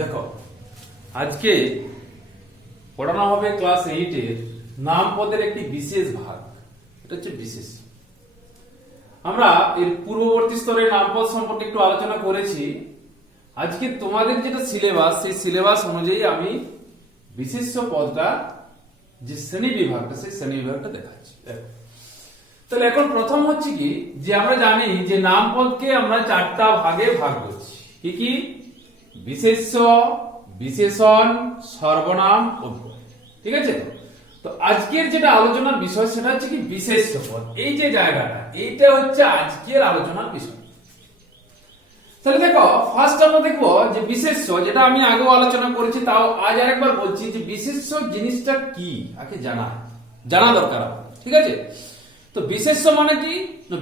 দেখো আজকে পড়ানো হবে ক্লাস 8 এর নাম পদের একটি বিশেষ ভাগ। এটা হচ্ছে বিশেষ। আমরা এর পূর্ববর্তী স্তরে নাম পদ সম্পর্কে একটু আলোচনা করেছি। আজকে তোমাদের যেটা সিলেবাস, সেই সিলেবাস অনুযায়ী আমি বিশেষ্য পদটা যে শ্রেণী বিভাগটা, সেই শ্রেণী বিভাগটা দেখাচ্ছি। তাহলে এখন প্রথম হচ্ছে কি, যে আমরা জানি যে নাম পদকে আমরা 4টা ভাগে ভাগ করছি। কি কি? বিশেষ্য, বিশেষণ, সর্বনাম, অব্যয়। ঠিক আছে? তো আজকের যেটা আলোচনার বিষয় সেটা হচ্ছে কি বিশেষ্য পদ। এই যে জায়গাটা, এইটা হচ্ছে আজকের আলোচনার বিষয়। তাহলে দেখো, ফার্স্ট আমরা দেখবো যে বিশেষ্য, যেটা আমি আগেও আলোচনা করেছি, তাও আজ আরেকবার বলছি যে বিশেষ্য জিনিসটা কি আগে জানা দরকার। ঠিক আছে? তো বিশেষ্য মানে কি?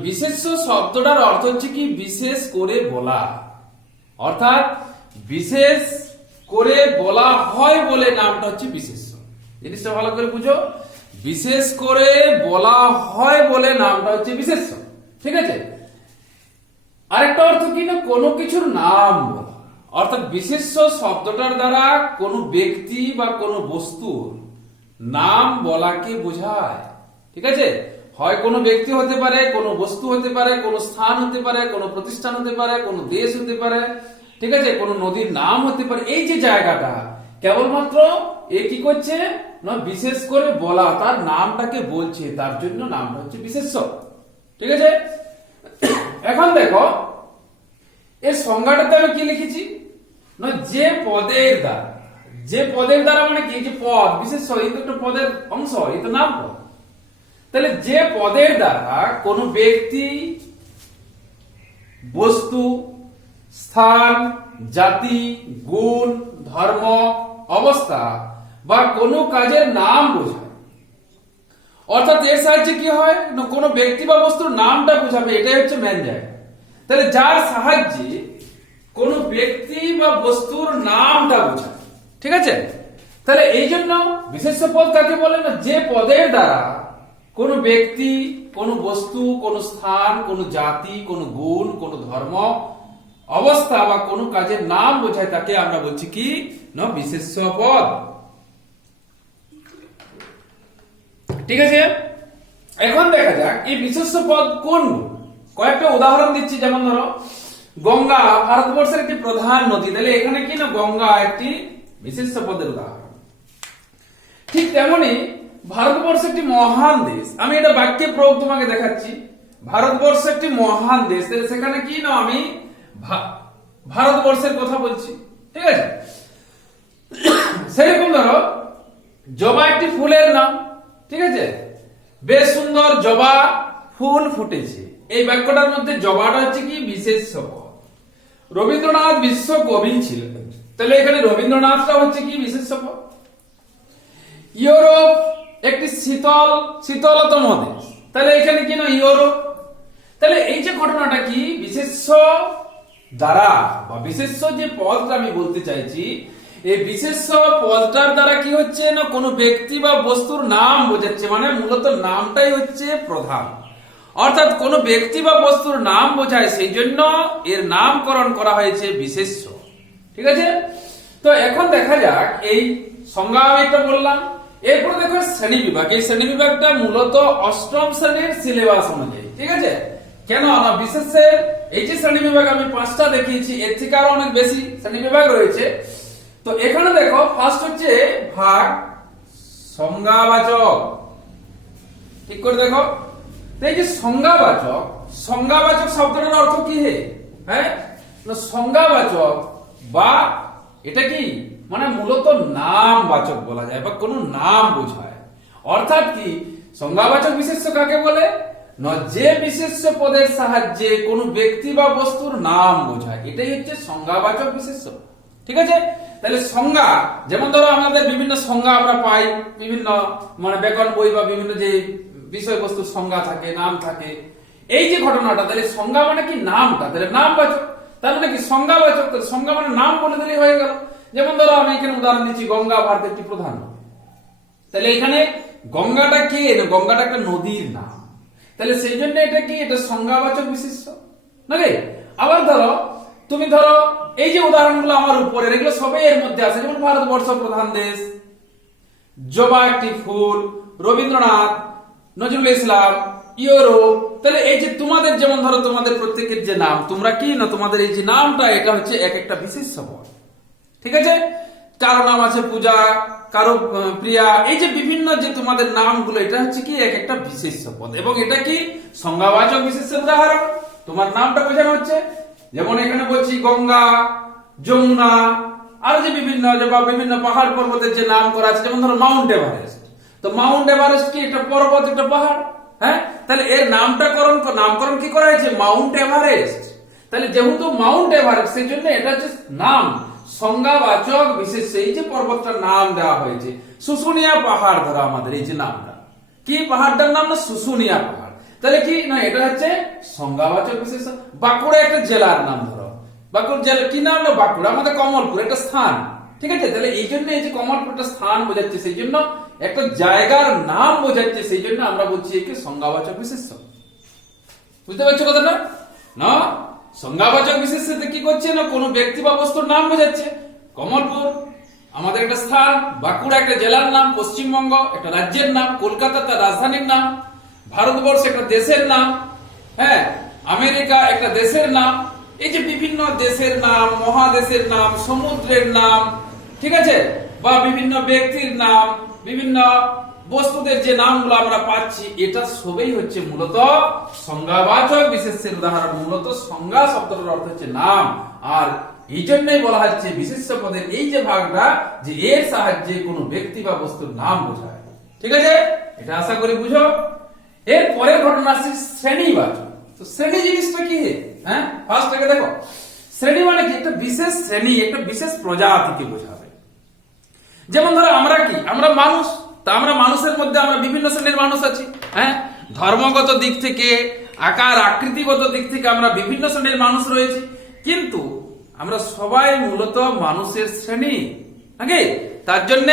বিশেষ্য শব্দটার অর্থ হচ্ছে কি বিশেষ করে বলা, অর্থাৎ বিশেষ করে বলা হয় বলে নামটা হচ্ছে বিশেষ্য। জিনিসটা ভালো করে বুঝো, বিশেষ করে বলা হয় বলে নামটা হচ্ছে বিশেষ্য। ঠিক আছে? আরেকটা অর্থ কি না, কোনো কিছুর নাম বলা, অর্থাৎ বিশেষ্য শব্দটার দ্বারা কোনো ব্যক্তি বা কোনো বস্তুর নাম বলাকে বোঝায়। ঠিক আছে? হয় কোনো ব্যক্তি হতে পারে, কোনো বস্তু হতে পারে, কোনো স্থান হতে পারে, কোনো প্রতিষ্ঠান হতে পারে, কোনো দেশ হতে পারে। ঠিক আছে? কোনো নদীর নাম হতে পারে। এই যে জায়গাটা কেবলমাত্র এ কি করছে না, বিশেষ করে বলা, তার নামটাকে বলছে, তার জন্য নামটা হচ্ছে বিশেষ্য। ঠিক আছে? এখন দেখো এর সংজ্ঞাটাতে আমি কি লিখেছি না, যে পদের দ্বারা মানে কি, যে পদ বিশেষ্য, এই তো একটা পদের অংশ, এই তো নাম পদ। তাহলে যে পদের দ্বারা কোনো ব্যক্তি, বস্তু, স্থান, জাতি, গুণ, ধর্ম, অবস্থা বা কোনো কাজের নাম বোঝায়। অর্থাৎ এর সাহায্যে কি হয় না, কোনো ব্যক্তি বা বস্তুর নামটা বোঝাবে, এটাই হচ্ছে মেন জায়গা। তাহলে যার সাহায্যে কোনো ব্যক্তি বা বস্তুর নামটা বোঝায়। ঠিক আছে? তাহলে এই জন্য বিশেষ্য পদ কাকে বলে না, যে পদের দ্বারা কোনো ব্যক্তি, কোনো বস্তু, কোনো স্থান, কোনো জাতি, কোনো গুণ, কোনো ধর্ম, অবস্থা বা কোনো কাজের নাম বোঝায়, তাকে আমরা বলছি কি না বিশেষ্য পদ। ঠিক আছে? এখন দেখা যাক এই বিশেষ্য পদ কোন। কয়েকটা উদাহরণ দিচ্ছি। যেমন ধরো গঙ্গা ভারতবর্ষের একটি প্রধান নদী, তাহলে এখানে কি না গঙ্গা একটি বিশেষ্য পদের উদাহরণ। ঠিক তেমনি ভারতবর্ষ একটি মহান দেশ, আমি এটা বাক্যে প্রয়োগ তোমাকে দেখাচ্ছি। ভারতবর্ষ একটি মহান দেশ, তাহলে সেখানে কি না আমি ভারতবর্ষের কথা বলছি। ঠিক আছে? সেরকম ধরো জবা একটি ফুলের নাম। ঠিক আছে? বেশ সুন্দর জবা ফুল ফুটেছে, এই বাক্যটার মধ্যে জবাটা হচ্ছে কি বিশেষ্য পদ। রবীন্দ্রনাথ বিশ্ব কবি ছিলেন, তাহলে এখানে রবীন্দ্রনাথটা হচ্ছে কি বিশেষ্য পদ। ইউরোপ একটি শীতলতম দেশ, তাহলে এখানে কি না ইউরোপ। তাহলে এই যে ঘটনাটা কি বিশেষ্য দ্বারা বা বিশেষ্য যে পদটা আমি বলতে চাইছি, এই বিশেষ্য পদটার দ্বারা কি হচ্ছে না, কোনো ব্যক্তি বা বস্তুর নাম বোঝাচ্ছে, মানে মূলত নামটাই হচ্ছে প্রধান। অর্থাৎ কোনো ব্যক্তি বা বস্তুর নাম বোঝায়, সেই জন্য এর নামকরণ করা হয়েছে বিশেষ্য। ঠিক আছে? তো এখন দেখা যাক এই সংজ্ঞা আমি একটা বললাম। এরপরে দেখো শ্রেণী বিভাগ। এই শ্রেণী বিভাগটা মূলত অষ্টম শ্রেণীর সিলেবাস অনুযায়ী। ঠিক আছে? কেন না, বিশেষের এই যে শ্রেণী বিভাগ আমি 5টা দেখিয়েছি, এর থেকে আরো অনেক বেশি শ্রেণী বিভাগ রয়েছে। তো এখানে দেখো ফার্স্ট হচ্ছে ভাগ সংজ্ঞাবাচক। ঠিক করে দেখো, এই যে সংজ্ঞাবাচক শব্দটার অর্থ কি হে? হ্যাঁ, সংজ্ঞাবাচক বা এটা কি মানে মূলত নামবাচক বলা যায়, বা কোনো নাম বোঝায়। অর্থাৎ কি সংজ্ঞাবাচক বিশেষ্য কাকে বলে না, যে বিশেষ্য পদের সাহায্যে কোনো ব্যক্তি বা বস্তুর নাম বোঝায়, এটাই হচ্ছে সংজ্ঞাবাচক বিশেষ্য। ঠিক আছে? তাহলে সংজ্ঞা, যেমন ধরো আমাদের বিভিন্ন সংজ্ঞা আমরা পাই, বিভিন্ন মানে ব্যাকরণ বই বা বিভিন্ন যে বিষয়বস্তুর সংজ্ঞা থাকে, নাম থাকে। এই যে ঘটনাটা, তাহলে সংজ্ঞা মানে কি নামটা, তাহলে নামবাচক, তার মানে কি সংজ্ঞাবাচক, তাহলে সংজ্ঞা মানে নাম বলে দিলেই হয়ে গেল। যেমন ধরো আমি এখানে উদাহরণ দিচ্ছি, গঙ্গা ভারতের একটি প্রধান নদী। তাহলে এখানে গঙ্গাটা কি, গঙ্গাটা একটা নদীর নাম, তাহলে সেই জন্য এটা কি, এটা সংজ্ঞাবাচক বিশেষ্য নাকি। আবার ধরো তুমি ধরো এই যে উদাহরণগুলো আমার উপরে, এগুলো সবই এর মধ্যে আছে। যেমন ভারতবর্ষ প্রধান দেশ, জবা একটি ফুল, রবীন্দ্রনাথ, নজরুল ইসলাম, ইউরোপ। তাহলে এই যে তোমাদের যেমন ধরো তোমাদের প্রত্যেকের যে নাম, তোমরা কি না তোমাদের এই যে নামটা, এটা হচ্ছে এক একটা বিশেষ পদ। ঠিক আছে, কারো নাম আছে পূজা, কারো প্রিয়া, এই যে বিভিন্ন যে তোমাদের নামগুলো, এটা হচ্ছে কি এক একটা বিশেষ পদ, এবং এটা কি সংজ্ঞাবাচক বিশেষের উদাহরণ। তোমার নামটা বোঝানো হচ্ছে। যেমন এখানে বলছি গঙ্গা, যমুনা, আর যে বিভিন্ন বিভিন্ন পাহাড় পর্বতের যে নাম করা আছে, যেমন ধরো মাউন্ট এভারেস্ট। তো মাউন্ট এভারেস্ট কি একটা পর্বত, একটা পাহাড়, হ্যাঁ? তাহলে এর নামকরণ কি করা হয়েছে? Mount Everest. তাহলে যেহেতু মাউন্ট এভারেস্ট, সেই জন্য এটা হচ্ছে নাম সংজ্ঞাবাচক বিশেষ। এই যে পর্বতটার নাম দেওয়া হয়েছে শুশুনিয়া পাহাড়, ধরো আমাদের এই যে নামটা, কি পাহাড়টার নাম? না শুশুনিয়া পাহাড়। তাহলে কি না এটা হচ্ছে সংজ্ঞাবাচক বিশেষ। বাঁকুড়া একটা জেলার নাম, ধরো বাঁকুড়া জেলা কি নাম? না বাঁকুড়া, আমাদের কমলপুর একটা স্থান। ঠিক আছে, তাহলে এই জন্য এই যে কমলপুর একটা স্থান বোঝাচ্ছে, সেই জন্য একটা জায়গার নাম বোঝাচ্ছে, সেই জন্য আমরা বলছি একে সংজ্ঞাবাচক বিশেষ্য। বুঝতে পারছো কথাটা? না, সংজ্ঞাবাচক বিশেষ্যতে কি করছে? না কোনো ব্যক্তি বা বস্তুর নাম বোঝাচ্ছে। কমলপুর আমাদের একটা স্থান, বাঁকুড়া একটা জেলার নাম, পশ্চিমবঙ্গ একটা রাজ্যের নাম, কলকাতা তার রাজধানীর নাম, ভারতবর্ষ একটা দেশের নাম, হ্যাঁ, আমেরিকা একটা দেশের নাম। এই যে বিভিন্ন দেশের নাম, মহাদেশের নাম, সমুদ্রের নাম, ঠিক আছে, বা বিভিন্ন ব্যক্তির নাম, বিভিন্ন বস্তুদের যে নামগুলো আমরা পাচ্ছি, এটা সবই হচ্ছে মূলত সংজ্ঞাবাচক বিশেষ্যের উদাহরণ। মূলত সংজ্ঞা শব্দটার অর্থ হচ্ছে নাম, আর এই জন্যই বলা হচ্ছে বিশেষ্য পদের এই যে ভাগটা, যে এর সাহায্যে কোনো ব্যক্তি বা বস্তুর নাম বোঝায়। ঠিক আছে, এটা আশা করি বুঝো। এর পরের ঘটনা আসছে শ্রেণীবাচক। তো শ্রেণী জিনিসটা কি? হ্যাঁ, ফার্স্ট থেকে দেখো, শ্রেণী মানে কি? একটা বিশেষ শ্রেণী, একটা বিশেষ প্রজাতিকে বোঝাবে। যেমন ধরো আমরা কি, আমরা মানুষ। তা আমরা মানুষের মধ্যে আমরা বিভিন্ন শ্রেণীর মানুষ আছি। হ্যাঁ, ধর্মগত দিক থেকে, আকার আকৃতিগত দিক থেকে আমরা বিভিন্ন শ্রেণীর মানুষ রয়েছি, কিন্তু আমরা সবাই মূলত মানুষের শ্রেণী। নাকি? তার জন্য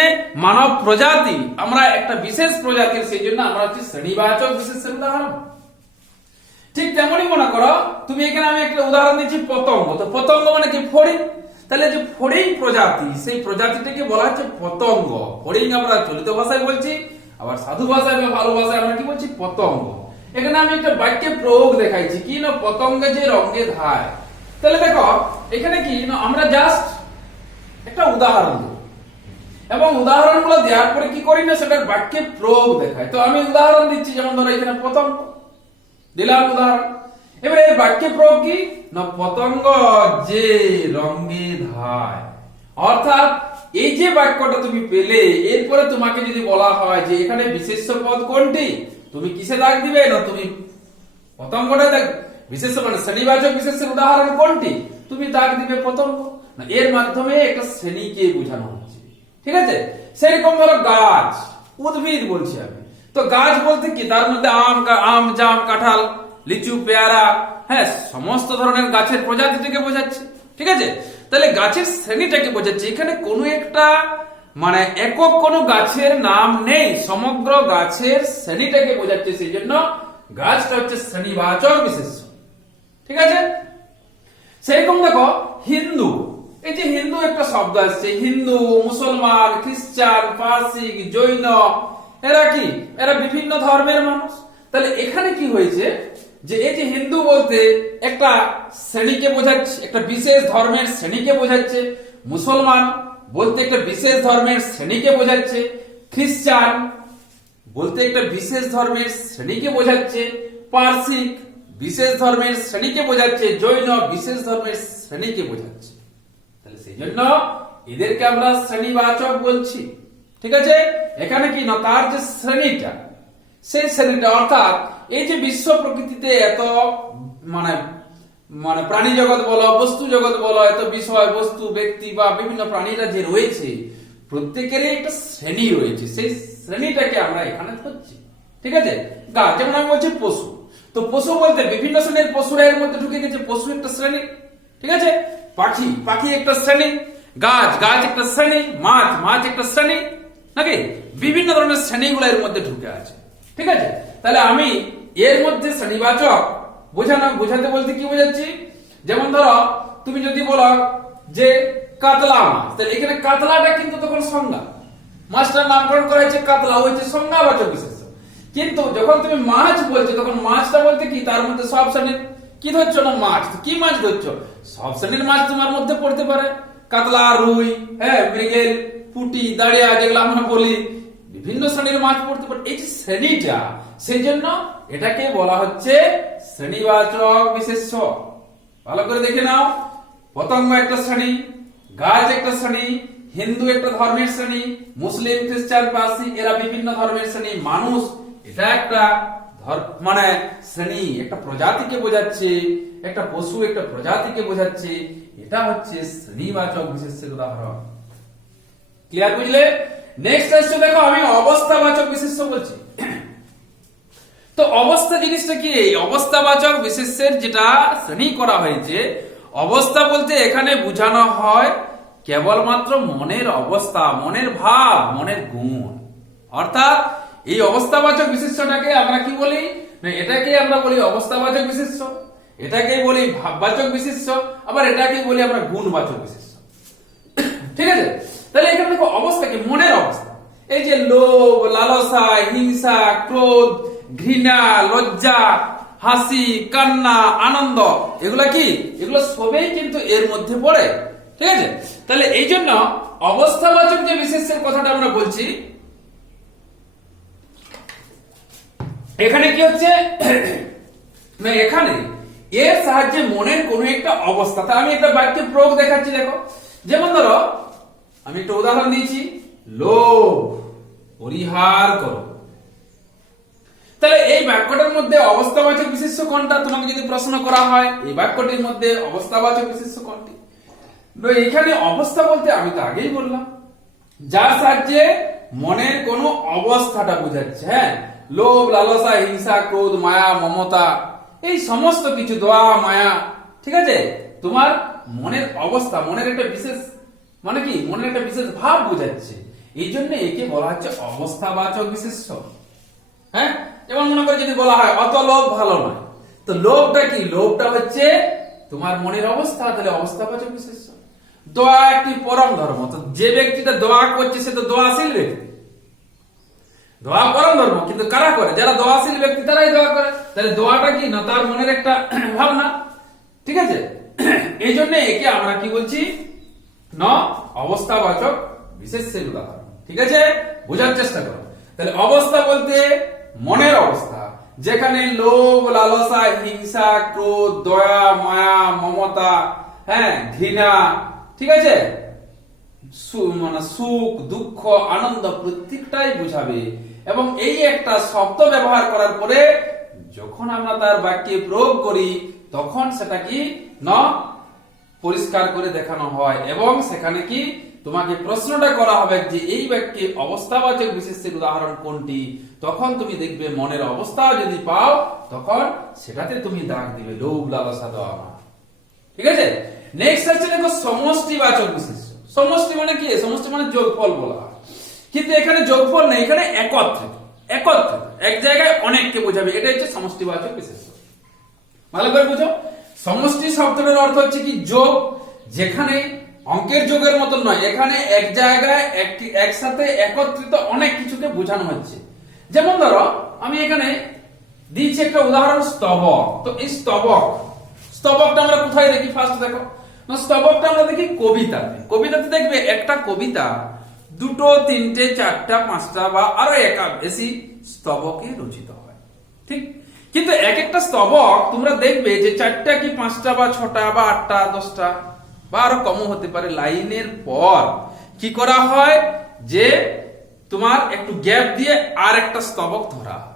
মানব প্রজাতি আমরা একটা বিশেষ প্রজাতির, সেই জন্য আমরা হচ্ছে শ্রেণীবাচক বিশেষের উদাহরণ। ঠিক তেমনই মনে করো তুমি, এখানে আমি একটা উদাহরণ দিচ্ছি পতঙ্গ। তো পতঙ্গ মানে কি? ফড়িং। তাহলে যে ফড়িং প্রজাতি, সেই প্রজাতিটাকে বলা হচ্ছে পতঙ্গ। ফড়িং আমরা চলিত ভাষায় বলছি, আবার সাধু ভাষায় বা ভালো ভাষায় আমরা কি বলছি? পতঙ্গ। এখানে আমি একটা বাক্যে প্রয়োগ দেখাইছি কি না, পতঙ্গে যে রঙে ধায়। তাহলে দেখো এখানে কি না, আমরা জাস্ট একটা উদাহরণ দেব, এবং উদাহরণগুলো দেওয়ার পরে কি করি না, সেটার বাক্যে প্রয়োগ দেখায়। তো আমি উদাহরণ দিচ্ছি, যেমন ধরো এখানে পতঙ্গ দিলাম উদাহরণ। এবারে এর বাক্যে প্রয়োগ কি না, পতঙ্গ যে রঙে ধায়। অর্থাৎ এই যে বাক্যটা তুমি পেলে, এরপরে তোমাকে যদি বলা হয় যে এখানে বিশেষ্য পদ কোনটি, তুমি কিসে দাগ দিবে? না তুমি পতঙ্গটা দাগ। বিশেষ্য মানে শ্রেণীবাচক বিশেষ্যের উদাহরণ কোনটি, তুমি দাগ দিবে পতঙ্গ। না, এর মাধ্যমে একটা শ্রেণীকে বোঝানো হচ্ছে। ঠিক আছে, সেরকম ধরো গাছ, উদ্ভিদ বলছি আমি। তো গাছ বলতে কি, তার মধ্যে আম, জাম, কাঁঠাল, লিচু, পেয়ারা, হ্যাঁ, সমস্ত ধরনের গাছের প্রজাতিটাকে বোঝাচ্ছে। ঠিক আছে, তাহলে গাছের শ্রেণীটাকে বোঝাচ্ছে। এখানে কোনো একটা মানে একক কোনো গাছের নাম নেই, সমগ্র গাছের শ্রেণীটাকে বোঝাচ্ছে, সেই জন্য গাছটা হচ্ছে শ্রেণীবাচক বিশেষ্য। ঠিক আছে, সেরকম দেখো হিন্দু। এই যে হিন্দু একটা শব্দ আসছে, হিন্দু, মুসলমান, খ্রিস্টান, পারসিক, জৈন, এরা কি? এরা বিভিন্ন ধর্মের মানুষ। তাহলে এখানে কি হয়েছে, যে এই যে হিন্দু বলতে একটা শ্রেণীকে বোঝাচ্ছে, একটা বিশেষ ধর্মের শ্রেণীকে বোঝাচ্ছে। মুসলমান বলতে একটা বিশেষ ধর্মের শ্রেণীকে বোঝাচ্ছে। খ্রিস্টান বলতে একটা বিশেষ ধর্মের শ্রেণীকে বোঝাচ্ছে। পারসিক বিশেষ ধর্মের শ্রেণীকে বোঝাচ্ছে। জৈন বিশেষ ধর্মের শ্রেণীকে বোঝাচ্ছে। তাহলে সেই জন্য এদেরকে আমরা শ্রেণীবাচক বলছি। ঠিক আছে, এখানে কি না, তার যে শ্রেণীটা, সেই শ্রেণীটা, অর্থাৎ এই যে বিশ্ব প্রকৃতিতে এত মানে মানে প্রাণী জগৎ বলো, বস্তু জগৎ বলো, এত বিষয়, বস্তু, ব্যক্তি বা বিভিন্ন প্রাণীরা যে রয়েছে, প্রত্যেকেরই একটা শ্রেণী রয়েছে। সেই শ্রেণীটাকে আমরা এখানে ধরছি। ঠিক আছে, গাছ, যেমন আমি বলছি পশু। তো পশু বলতে বিভিন্ন শ্রেণীর পশুরা এর মধ্যে ঢুকে গেছে, পশু একটা শ্রেণী। ঠিক আছে, পাখি, পাখি একটা শ্রেণী। গাছ, গাছ একটা শ্রেণী। মাছ, মাছ একটা শ্রেণী। নাকি? বিভিন্ন ধরনের শ্রেণীগুলো এর মধ্যে ঢুকে আছে। ঠিক আছে, তাহলে আমি এর মধ্যে শ্রেণীবাচক বোঝাতে বলতে কি বোঝাচ্ছি, যেমন ধরো তুমি যদি বলো যে কাতলা মাছ, তাহলে এখানে কাতলাটা কিন্তু তখন সংজ্ঞা, মাছটার নামকরণ করা হয়েছে কাতলা, হয়েছে সংজ্ঞাবাচক বিশেষ্য। কিন্তু যখন তুমি মাছ বলছো তখন মাছটা বলতে কি তার মধ্যে সব শ্রেণীর কি ধরছো না মাছ, তো কি মাছ ধরছো, সব শ্রেণীর মাছ তোমার মধ্যে পড়তে পারে, কাতলা, রুই, হ্যাঁ, মৃগেল, পুঁটি, দাঁড়িয়া, যেগুলো আমরা বলি, বিভিন্ন শ্রেণীর মাছ পড়তে পারে। এই যে শ্রেণীটা, সেই জন্য এটাকে বলা হচ্ছে শ্রেণীবাচক বিশেষ্য। ভালো করে দেখে নাও, পতঙ্গ একটা শ্রেণী, গাছ একটা শ্রেণী, হিন্দু একটা ধর্মের শ্রেণী, মুসলিম, খ্রিস্টান, পার্সি এরা বিভিন্ন ধর্মের শ্রেণী, মানুষ এটা একটা মানে শ্রেণী, একটা প্রজাতিকে বোঝাচ্ছে, একটা পশু একটা প্রজাতিকে বোঝাচ্ছে, এটা হচ্ছে শ্রেণীবাচক বিশেষ্যের উদাহরণ। ক্লিয়ার, বুঝলে? নেক্সট আসছে দেখো, আমি অবস্থাবাচক বিশেষ্য বলছি। তো অবস্থা জিনিসটা কি? এই অবস্থাবাচক বিশেষ্যের যেটা শ্রেণী করা হয়েছে, অবস্থা বলতে এখানে বোঝানো হয় কেবলমাত্র মনের অবস্থা, মনের ভাব, মনের গুণ। অর্থাৎ এই অবস্থাবাচক বিশেষ্যটাকে আমরা কি বলি না, এটাকে আমরা বলি অবস্থাবাচক বিশেষ্য, এটাকে বলি ভাববাচক বিশেষ্য, আবার এটাকে বলি আমরা গুণবাচক বিশেষ্য। ঠিক আছে? তাহলে এখানে দেখো অবস্থা কি, মনের অবস্থা। এই যে লোভ, লালসা, হিংসা, ক্রোধ, ঘৃণা, লজ্জা, হাসি, কান্না, আনন্দ, এগুলা কি, এগুলো সবই কিন্তু এর মধ্যে পড়ে। ঠিক আছে? তাহলে এই জন্য অবস্থাবাচক যে বিশেষ্যের কথাটা আমরা বলছি, এখানে কি হচ্ছে না, এখানে এর সাহায্যে মনের কোন একটা অবস্থা, তা আমি একটা বাক্যে প্রয়োগ দেখাচ্ছি, দেখো। যেমন ধরো আমি একটা উদাহরণ দিয়েছি, লোভ পরিহার করো। তাহলে এই বাক্যটার মধ্যে অবস্থাবাচক বিশেষ্য কোনটা, তোমাকে যদি প্রশ্ন করা হয় এই বাক্যটির মধ্যে অবস্থাবাচক বিশেষ্য কোনটি? এখানে অবস্থা বলতে আমি তো আগেই বললাম, যার সাহায্যে মনের কোন অবস্থাটা বোঝাচ্ছে। হ্যাঁ, লোভ, লালসা, হিংসা, ক্রোধ, মায়া, মমতা, এই সমস্ত কিছু, দয়া, মায়া, ঠিক আছে, তোমার মনের অবস্থা, মনের একটা বিশেষ মানে কি, মনের একটা বিশেষ ভাব বোঝাচ্ছে। এই জন্য একে বলা হচ্ছে অবস্থাবাচক বিশেষ্য। হ্যাঁ, যেমন মনে করে যদি বলা হয় অত লোভ ভালো নয়, তো লোভটা কি, লোভটা হচ্ছে তোমার মনের অবস্থা, তাহলে অবস্থাবাচক বিশেষ্য। দয়া একটি পরম ধর্ম, তো যে ব্যক্তিটা দয়া করছে সে তো দয়াশীল ব্যক্তি, দোয়া পরম ধর্ম, কিন্তু কারা করে, যারা দোয়াশীল ব্যক্তি তারাই দোয়া করে। তাহলে দোয়াটা কি না, তার মনের একটা ভাবনা। ঠিক আছে? এই জন্য একে আমরা কি বলছি না, অবস্থাবাচক বিশেষ্যের উদাহরণ। ঠিক আছে, বোঝার চেষ্টা করো। তাহলে অবস্থা বলতে মনের অবস্থা, যেখানে লোভ, লালসা, হিংসা, ক্রোধ, দয়া, মায়া, মমতা, হ্যাঁ, ঘৃণা, ঠিক আছে, মানে সুখ, দুঃখ, আনন্দ প্রত্যেকটাই বুঝাবে। এবং এই একটা শব্দ ব্যবহার করার পরে যখন আমরা তার বাক্যে প্রয়োগ করি, তখন সেটা কি না পরিষ্কার করে দেখানো হয়, এবং সেখানে কি তোমাকে প্রশ্নটা করা হবে যে এই বাক্যে অবস্থাবাচক বিশেষ্যের উদাহরণ কোনটি। তখন তুমি দেখবে মনের অবস্থা যদি পাও, তখন সেটাতে তুমি দাগ দিবে, লোভ, লালসা, দয়া। ঠিক আছে? নেক্সট হচ্ছে দেখো সমষ্টিবাচক বিশেষ্য। সমষ্টি মানে কি, সমষ্টি মানে যোগফল বলা হয়, কিন্তু এখানে যোগফল নেই, এখানে একত্রিত, একত্রিত, এক জায়গায় অনেককে বোঝাবে, এটা হচ্ছে সমষ্টিবাচক বিশেষ্য। ভালো করে বুঝো, সমষ্টি শব্দটার অর্থ হচ্ছে কি যোগ, যেখানে অঙ্কের যোগের মতন নয়, এখানে এক জায়গায় একসাথে একত্রিত অনেক কিছুকে বোঝানো হচ্ছে। যেমন ধরো আমি এখানে দিয়েছি একটা উদাহরণ, স্তবক। তো এই স্তবকটা আমরা কোথায় দেখি? ফার্স্ট দেখো, স্তবকটা আমরা দেখি কবিতাতে। কবিতাতে দেখবে একটা কবিতা দুটো, তিনটে, চারটা, পাঁচটা বা আরো বেশি স্তবকে রচিত হয়। ঠিক, কিন্তু এক একটা স্তবক তোমরা দেখবে যে চারটা কি পাঁচটা বা ছটা বা আটটা, 10টা বা আরো কমও হতে পারে, লাইনের পর কি করা হয় যে তোমার একটু গ্যাপ দিয়ে আর একটা স্তবক ধরা হয়।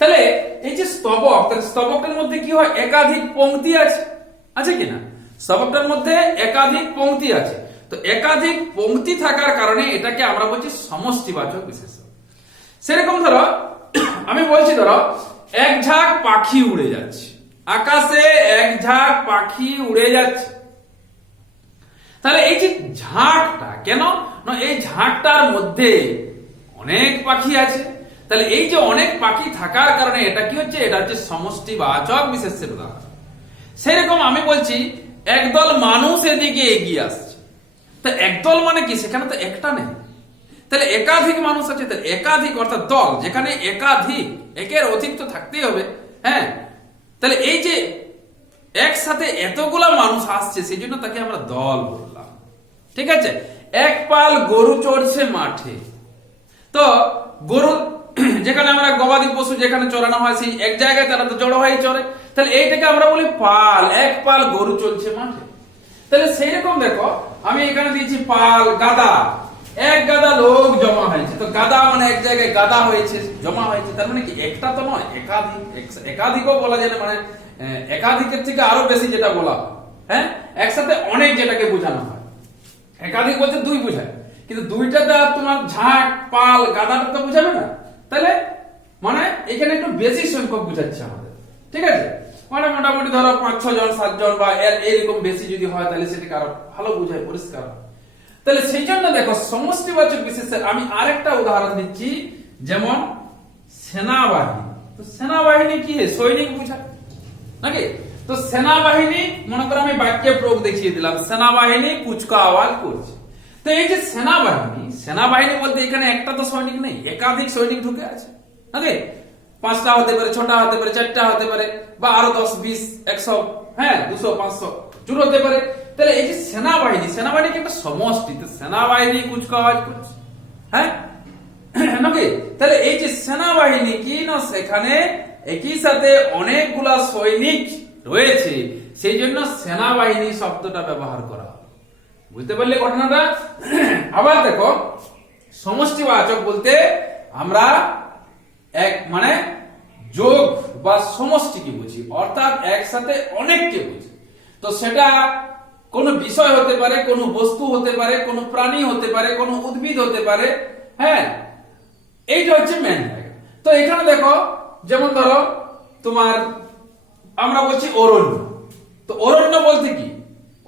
তাহলে এই যে স্তবক, তাহলে স্তবকটার মধ্যে কি হয়, একাধিক পংক্তি আছে কিনা? স্তবকটার মধ্যে একাধিক পংক্তি আছে, তো একাধিক পংক্তি থাকার কারণে এটাকে আমরা বলছি সমষ্টিবাচক বিশেষ্য। সেরকম ধরো আমি বলছি, ধরো এক ঝাঁক পাখি উড়ে যাচ্ছে, আকাশে এক ঝাঁক পাখি উড়ে যাচ্ছে। তাহলে এই যে ঝাঁকটা কেন না, এই ঝাঁকটার মধ্যে অনেক পাখি আছে, তাহলে এই যে অনেক পাখি থাকার কারণে এটা কি হচ্ছে, এটা হচ্ছে সমষ্টিবাচক বিশেষ্যের উদাহরণ। সেরকম আমি বলছি একদল মানুষ এদিকে এগিয়ে আসছে। তা একদল মানে কি, সেখানে তো একটা নেই, তাহলে একাধিক মানুষ আছে। তাহলে একাধিক অর্থাৎ দল, যেখানে একাধিক, একের অধিক তো থাকতেই হবে। হ্যাঁ, তাহলে এই যে একসাথে এতগুলা মানুষ আসছে, সেই জন্য তাকে আমরা দল বললাম। ঠিক আছে, এক পাল গরু চড়ছে মাঠে। তো গরু যেখানে আমরা গবাদি পশু যেখানে চড়ানো হয়, সেই এক জায়গায় তারা তো জড়ো হয়ে চড়ে, তাহলে এইটাকে আমরা বলি পাল। এক পাল গরু চলছে মাঠে। তাহলে সেই রকম দেখো, আমি এখানে দিয়েছি পাল, গাদা, এক গাদা লোক জমা হয়েছে। তো গাদা মানে এক জায়গায় গাদা হয়েছে, জমা হয়েছে, তার মানে কি একটা তো নয়, একাধিক। একাধিকও বলা যায় না, মানে একাধিকের থেকে আরো বেশি যেটা বলা হয়। হ্যাঁ, একসাথে অনেক যেটাকে বোঝানো হয়। একাধিক বলতে দুই বোঝায়, কিন্তু দুইটাতে তোমার ঝাঁক, পাল, গাদাটা তো বোঝাবে না। তাহলে মানে এখানে একটু বেশি সংখ্যক বোঝাচ্ছে আমাদের। ঠিক আছে, মানে মোটামুটি ধরো 5-6 জন, 7 জন বা এরকম বেশি যদি হয়, তাহলে সেটাকে আরো ভালো বোঝায়, পরিষ্কার হয়। তাহলে সেই জন্য দেখো, সমষ্টিবাচক বিশেষের আমি আরেকটা উদাহরণ দিচ্ছি, যেমন সেনাবাহিনী। তো সেনাবাহিনী কি, সৈনিক বোঝায় নাকি? তো সেনাবাহিনী, মনে করো আমি বাক্যে প্রয়োগ দেখিয়ে দিলাম, সেনাবাহিনী কুচকাওয়াজ করছে। তো এই যে সেনাবাহিনী, সেনাবাহিনী বলতে এখানে একটা তো সৈনিক নেই, একাধিক সৈনিক ঢুকে আছে নাকি? 5টা হতে পারে, 6টা হতে পারে, 4টা হতে পারে, বা আরো 10, 20, 100, হ্যাঁ 200, 500 জোর হতে পারে। তাহলে এই যে সেনাবাহিনী, সেনাবাহিনী কি একটা সমষ্টি, তো সেনাবাহিনী কুচকাওয়াজ করছে। হ্যাঁ নাকি? তাহলে এই যে সেনাবাহিনী কি না, সেখানে একই সাথে অনেকগুলা সৈনিক রয়েছে, সেই জন্য সেনাবাহিনী শব্দটা ব্যবহার করা। বুঝতে পারলে ঘটনাটা? আবার দেখো, সমষ্টিবাচক বলতে আমরা এক মানে যোগ বা সমষ্টিকে বুঝি, অর্থাৎ একসাথে অনেককে বুঝি। তো সেটা কোনো বিষয় হতে পারে, কোনো বস্তু হতে পারে, কোনো প্রাণী হতে পারে, কোনো উদ্ভিদ হতে পারে। হ্যাঁ, এইটা হচ্ছে মেন জায়গা। তো এখানে দেখো, যেমন ধরো তোমার আমরা বলছি অরণ্য। তো অরণ্য বলতে কি,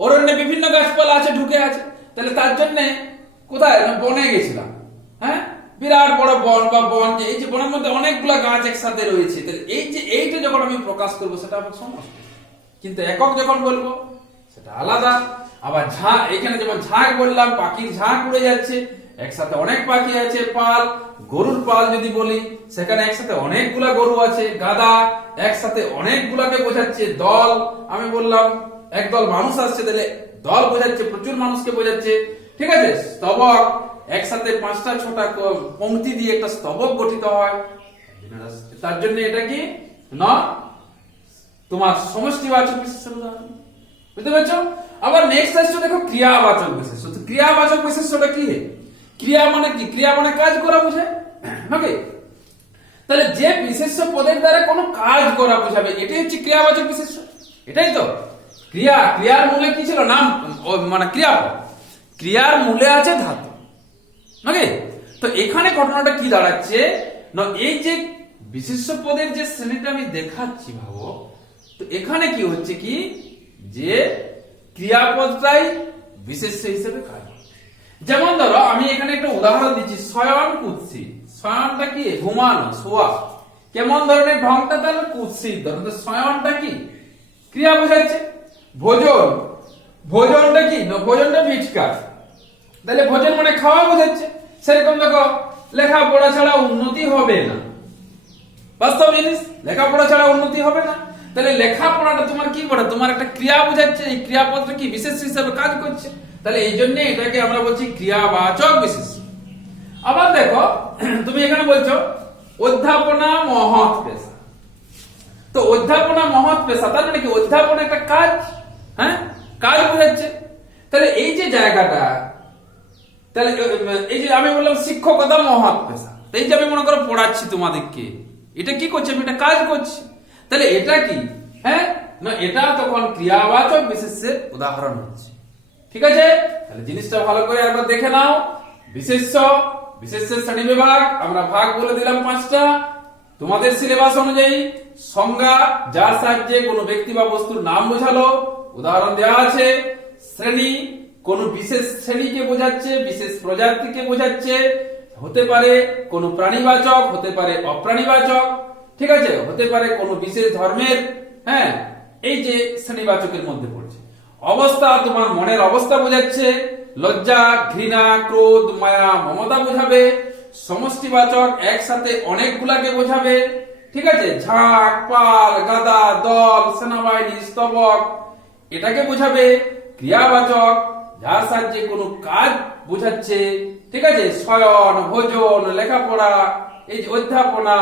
অরণ্যে বিভিন্ন গাছপালা আছে, ঢুকে আছে। তাহলে তার জন্য কোথায়, বনে গেছিলাম। হ্যাঁ, বিরাট বড় বন বা বন, যে এই যে বনের মধ্যে অনেকগুলা গাছ একসাথে রয়েছে, তাহলে এই যে এইটা যখন আমি প্রকাশ করবো, সেটা আমার সমষ্টি। কিন্তু একক যখন বলবো, সেটা আলাদা। আবার ঝাঁক, এখানে যেমন ঝাঁক বললাম, পাখির ঝাঁক উড়ে যাচ্ছে, একসাথে অনেক পাখি আছে। পাল, গরুর পাল যদি বলি, সেখানে একসাথে অনেকগুলা গরু আছে। গাদা, একসাথে অনেকগুলাকে বোঝাচ্ছে। দল, আমি বললাম একদল মানুষ আসছে, তাহলে দল বোঝাচ্ছে, প্রচুর মানুষকে বোঝাচ্ছে। ঠিক আছে, স্তবক, একসাথে 5টা 6টা পংক্তি দিয়ে একটা স্তবক গঠিত হয়, তার জন্য এটা কি না তোমার সমষ্টিবাচক বিশেষণ। বুঝতে পারছো? আবার নেক্সট আসছে দেখো, ক্রিয়াবাচক বিশেষণ। তো ক্রিয়াবাচক বিশেষণটা কি? ক্রিয়া মানে কি, ক্রিয়া মানে কাজ করা বোঝায় নাকি? তাহলে যে বিশেষ্য পদের দ্বারা কোনো কাজ করা বোঝাবে, এটাই হচ্ছে ক্রিয়াবাচক বিশেষ্য। এটাই তো ক্রিয়া। ক্রিয়ার মূলে কি ছিল, নাম মানে ক্রিয়াপদ। ক্রিয়ার মূলে আছে ধাতু নাকি? তো এখানে ঘটনাটা কি দাঁড়াচ্ছে না, এই যে বিশেষ্য পদের যে শ্রেণীটা আমি দেখাচ্ছি, ভাবো তো এখানে কি হচ্ছে কি, যে ক্রিয়াপদটাই বিশেষ্য হিসেবে কাজ। যেমন ধরো আমি এখানে একটা উদাহরণ দিচ্ছি, শয়ন কুৎসিত। শয়নটা কি, ঘুমানো, শোয়া। কেমন ধরনের ঢংটা, তাহলে কুৎসিত ধরনের। শয়নটা কি, ক্রিয়া বোঝাচ্ছে। ভোজন, ভোজনটা কি, ভোজনটা ভিক্ষা, তাহলে ভোজন মানে খাওয়া বোঝাচ্ছে। সেরকম দেখো, লেখাপড়া ছাড়া উন্নতি হবে না, বাস্তব জিনিস, লেখাপড়া ছাড়া উন্নতি হবে না। তাহলে লেখাপড়াটা তোমার কি বলে, তোমার একটা ক্রিয়া বোঝাচ্ছে, এই ক্রিয়াপদটা কি বিশেষ হিসেবে কাজ করছে। তাহলে এই জন্য এটাকে আমরা বলছি ক্রিয়াবাচক বিশেষ। আবার দেখো, তুমি এখানে বলছো অধ্যাপনা মহৎ পেশা। তো অধ্যাপনা মহৎ পেশা, তার মানে কি, অধ্যাপনা একটা কাজ। হ্যাঁ, কাজ বোঝাচ্ছে। তাহলে এই যে জায়গাটা, তাহলে এই যে আমি বললাম শিক্ষকতা মহৎ পেশা, এই যে আমি মনে করো পড়াচ্ছি তোমাদেরকে, এটা কি করছে, আমি একটা কাজ করছি। তাহলে এটা কি, হ্যাঁ না, এটা তখন ক্রিয়াবাচক বিশেষের উদাহরণ হচ্ছে। ঠিক আছে, তাহলে জিনিসটা ভালো করে একবার দেখে নাও। বিশেষ্য, বিশেষ্যের শ্রেণী বিভাগ আমরা ভাগ বলে দিলাম 5টা। তোমাদের সিলেবাস অনুযায়ী সংজ্ঞা, যার সাহায্যে কোনো ব্যক্তি বা বস্তুর নাম বোঝালো, উদাহরণ দেওয়া আছে। শ্রেণী, কোন বিশেষ শ্রেণীকে বোঝাচ্ছে, বিশেষ প্রজাতিকে বোঝাচ্ছে। হতে পারে কোন প্রাণীবাচক, হতে পারে অপ্রাণীবাচক। ঠিক আছে, হতে পারে কোন বিশেষ ধর্মের, হ্যাঁ এই যে শ্রেণীবাচকের মধ্যে পড়ছে। অবস্থা তোমার মনের অবস্থা বোঝাচ্ছে। লজ্জা, ঘৃণা, ক্রোধ, মায়া, মমতা বোঝাবে। সমষ্টিবাচক একসাথে অনেকগুলাকে বোঝাবে। ঠিক আছে, ঝাঁক, পাল, গাদা, দল, সেনাবাহিনী, স্তবক এটাকে বোঝাবে। ক্রিয়াবাচক যার সাহায্যে কোনো কাজ বোঝাচ্ছে। ঠিক আছে, শয়ন, ভোজন, লেখাপড়া, এই যে অধ্যাপনা,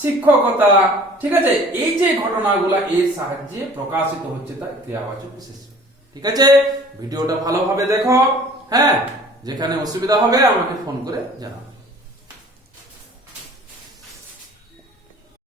শিক্ষকতা। ঠিক আছে, এই যে ঘটনাগুলা এর সাহায্যে প্রকাশিত হচ্ছে তাই ক্রিয়াবাচক বিশেষ্য। ঠিক আছে, ভিডিওটা ভালোভাবে দেখো। হ্যাঁ, যেখানে অসুবিধা হবে আমাকে ফোন করে জানাও।